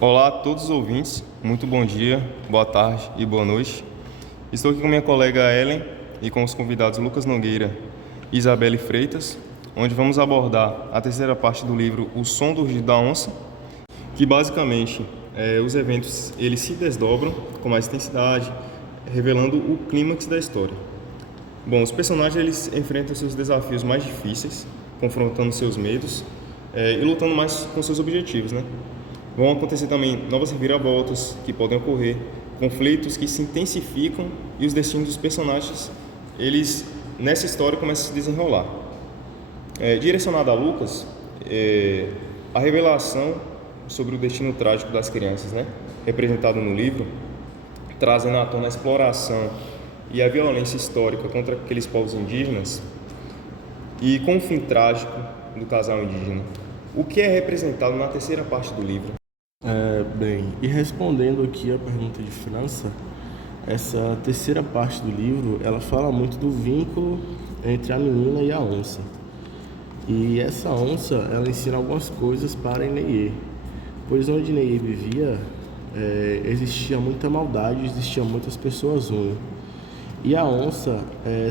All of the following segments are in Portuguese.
Olá a todos os ouvintes, muito bom dia, boa tarde e boa noite. Estou aqui com minha colega Ellen e com os convidados Lucas Nogueira e Isabelle Freitas, onde vamos abordar a terceira parte do livro O Som do Rugido da Onça, que basicamente os eventos eles se desdobram com mais intensidade, revelando o clímax da história. Bom, os personagens eles enfrentam seus desafios mais difíceis, confrontando seus medos e lutando mais com seus objetivos, né? Vão acontecer também novas reviravoltas que podem ocorrer, conflitos que se intensificam e os destinos dos personagens, eles nessa história começam a se desenrolar. Direcionado a Lucas, a revelação sobre o destino trágico das crianças, né, representado no livro, trazem à tona a exploração e a violência histórica contra aqueles povos indígenas e com o fim trágico do casal indígena, o que é representado na terceira parte do livro. E respondendo aqui a pergunta de França, essa terceira parte do livro, ela fala muito do vínculo entre a menina e a onça. E essa onça, ela ensina algumas coisas para Ineye, pois onde Ineye vivia, existia muita maldade, existiam muitas pessoas ruins. E a onça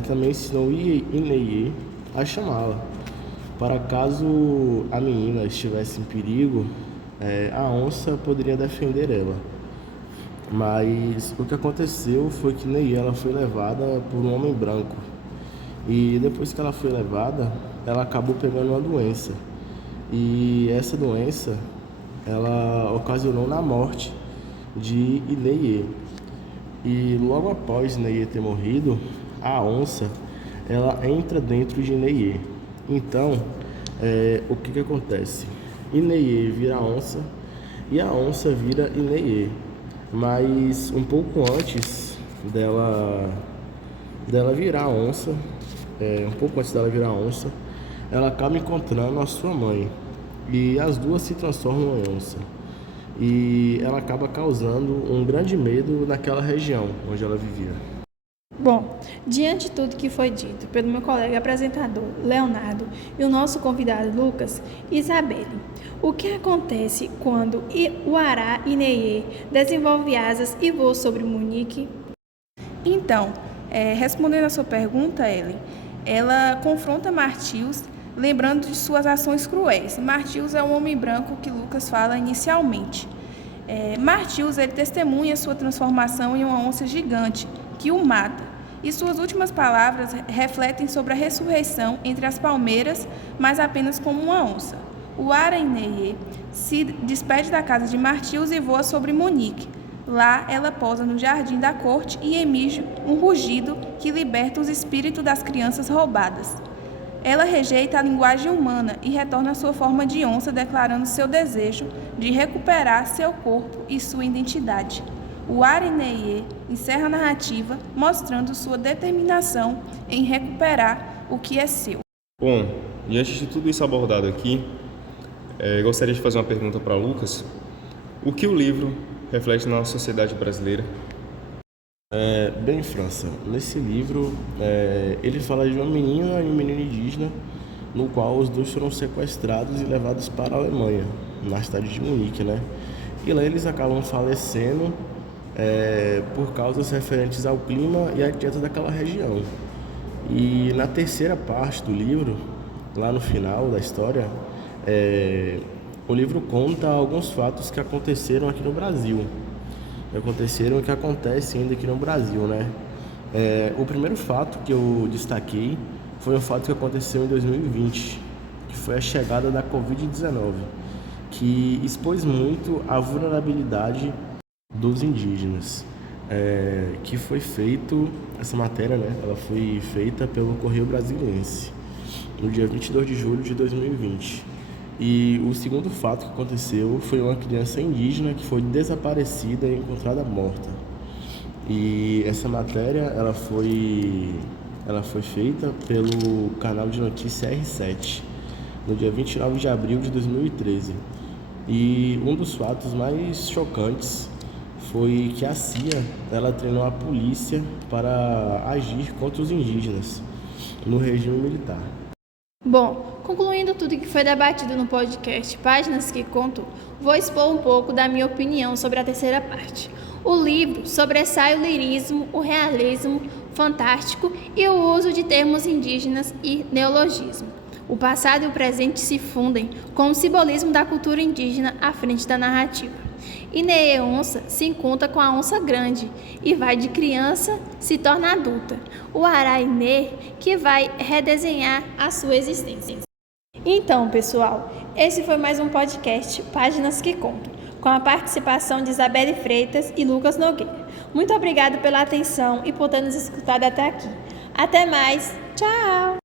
também ensinou Ineye a chamá-la, para caso a menina estivesse em perigo, a onça poderia defender ela. Mas o que aconteceu foi que Ineye ela foi levada por um homem branco. E depois que ela foi levada, ela acabou pegando uma doença. E essa doença, ela ocasionou na morte de Ineye. E logo após Ineye ter morrido, a onça, ela entra dentro de Ineye. Então, o que acontece? Ineye vira onça e a onça vira Ineye. Mas um pouco antes dela virar onça, ela acaba encontrando a sua mãe e as duas se transformam em onça. E ela acaba causando um grande medo naquela região onde ela vivia. Bom, diante de tudo que foi dito pelo meu colega apresentador, Leonardo, e o nosso convidado, Lucas e Isabelle, o que acontece quando o Ará Ineye desenvolve asas e voa sobre Munique? Então, respondendo a sua pergunta, Ellen, ela confronta Martius, lembrando de suas ações cruéis. Martius é um homem branco que Lucas fala inicialmente. Martius ele testemunha sua transformação em uma onça gigante, que o mata, e suas últimas palavras refletem sobre a ressurreição entre as palmeiras, mas apenas como uma onça. O Ará Ineye se despede da casa de Martius e voa sobre Munique. Lá, ela pousa no jardim da corte e emite um rugido que liberta os espíritos das crianças roubadas. Ela rejeita a linguagem humana e retorna à sua forma de onça, declarando seu desejo de recuperar seu corpo e sua identidade. O Ará Ineye encerra a narrativa, mostrando sua determinação em recuperar o que é seu. Bom, diante de tudo isso abordado aqui, gostaria de fazer uma pergunta para Lucas. O que o livro reflete na sociedade brasileira? França, nesse livro ele fala de uma menina e um menino indígena, no qual os dois foram sequestrados e levados para a Alemanha, na cidade de Munique, né? E lá eles acabam falecendo por causas referentes ao clima e à dieta daquela região. E na terceira parte do livro, lá no final da história, o livro conta alguns fatos que aconteceram aqui no Brasil. Que acontecem ainda aqui no Brasil, né? O primeiro fato que eu destaquei foi um fato que aconteceu em 2020, que foi a chegada da Covid-19, que expôs muito a vulnerabilidade dos indígenas. Essa matéria, né? Ela foi feita pelo Correio Brasiliense, no dia 22 de julho de 2020. E o segundo fato que aconteceu foi uma criança indígena que foi desaparecida e encontrada morta. E essa matéria ela foi feita pelo canal de notícia R7, no dia 29 de abril de 2013. E um dos fatos mais chocantes foi que a CIA ela treinou a polícia para agir contra os indígenas no regime militar. Bom, concluindo tudo que foi debatido no podcast Páginas que Conto, vou expor um pouco da minha opinião sobre a terceira parte. O livro sobressai o lirismo, o realismo fantástico e o uso de termos indígenas e neologismo. O passado e o presente se fundem com o simbolismo da cultura indígena à frente da narrativa. Ineê Onça se encontra com a onça grande e vai de criança se torna adulta. O Ará Inê que vai redesenhar a sua existência. Então, pessoal, esse foi mais um podcast Páginas que Contam, com a participação de Isabelle Freitas e Lucas Nogueira. Muito obrigado pela atenção e por ter nos escutado até aqui. Até mais, tchau!